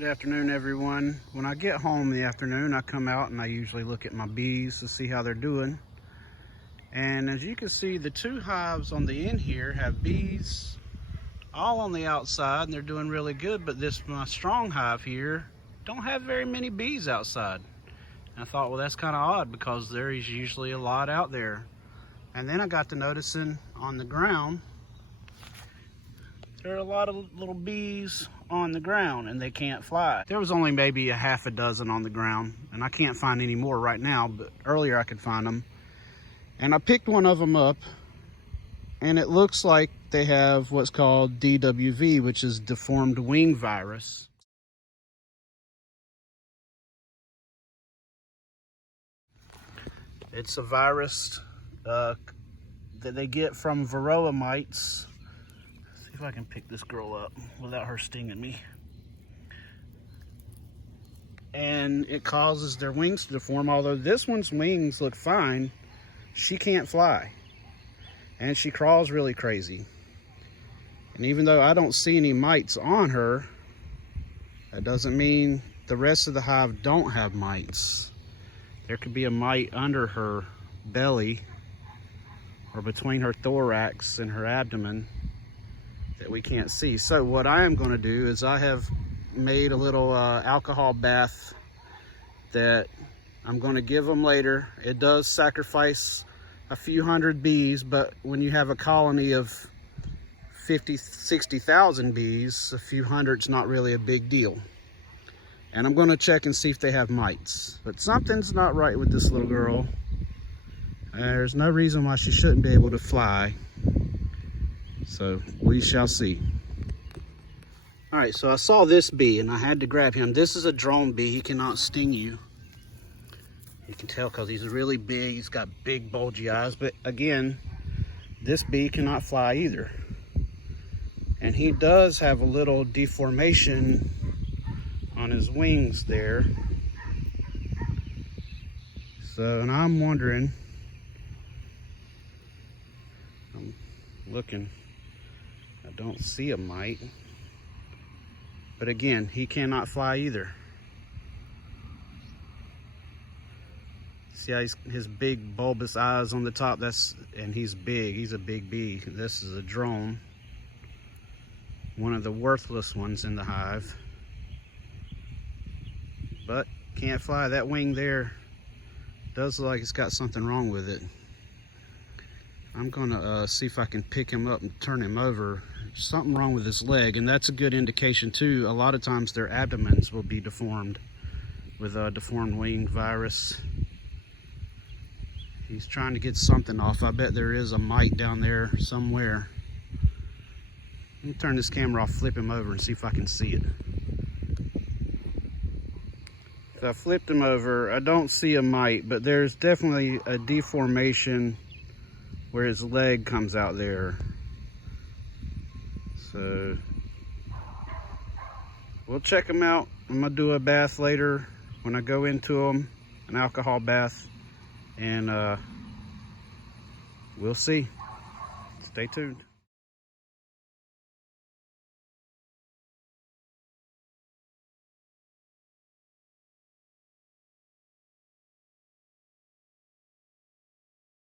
Good afternoon, everyone. When I get home in the afternoon, I come out and I usually look at my bees to see how they're doing. And as you can see, the two hives on the end here have bees all on the outside and they're doing really good, but my strong hive here don't have very many bees outside. And I thought, well, that's kind of odd because there is usually a lot out there. And then I got to noticing on the ground, there are a lot of little bees on the ground and they can't fly. There was only maybe a half a dozen on the ground, and I can't find any more right now, but earlier I could find them. And I picked one of them up, and it looks like they have what's called DWV, which is deformed wing virus. It's a virus that they get from varroa mites. See if I can pick this girl up without her stinging me. And it causes their wings to deform. Although this one's wings look fine, she can't fly. And she crawls really crazy. And even though I don't see any mites on her, that doesn't mean the rest of the hive don't have mites. There could be a mite under her belly or between her thorax and her abdomen that we can't see. So what I am going to do is I have made a little alcohol bath that I'm going to give them later. It does sacrifice a few hundred bees, but when you have a colony of 50, 60,000 bees, a few hundred's not really a big deal. And I'm going to check and see if they have mites. But something's not right with this little girl. There's no reason why she shouldn't be able to fly. So we shall see. All right, so I saw this bee and I had to grab him. This is a drone bee. He cannot sting you. You can tell because he's really big. He's got big bulgy eyes. But again, this bee cannot fly either. And he does have a little deformation on his wings there. So, and I'm wondering, I'm looking, I don't see a mite. But again, he cannot fly either. See how his big bulbous eyes on the top? And he's big, he's a big bee. This is a drone. One of the worthless ones in the hive. But can't fly. That wing there does look like it's got something wrong with it. I'm gonna see if I can pick him up and turn him over. There's something wrong with his leg, and that's a good indication too. A lot of times their abdomens will be deformed with a deformed wing virus. He's trying to get something off. I bet there is a mite down there somewhere. Let me turn this camera off, flip him over and see if I can see it. So I flipped him over. I don't see a mite, but there's definitely a deformation where his leg comes out there. So we'll check him out. I'm gonna do a bath later when I go into him, an alcohol bath, and we'll see. Stay tuned.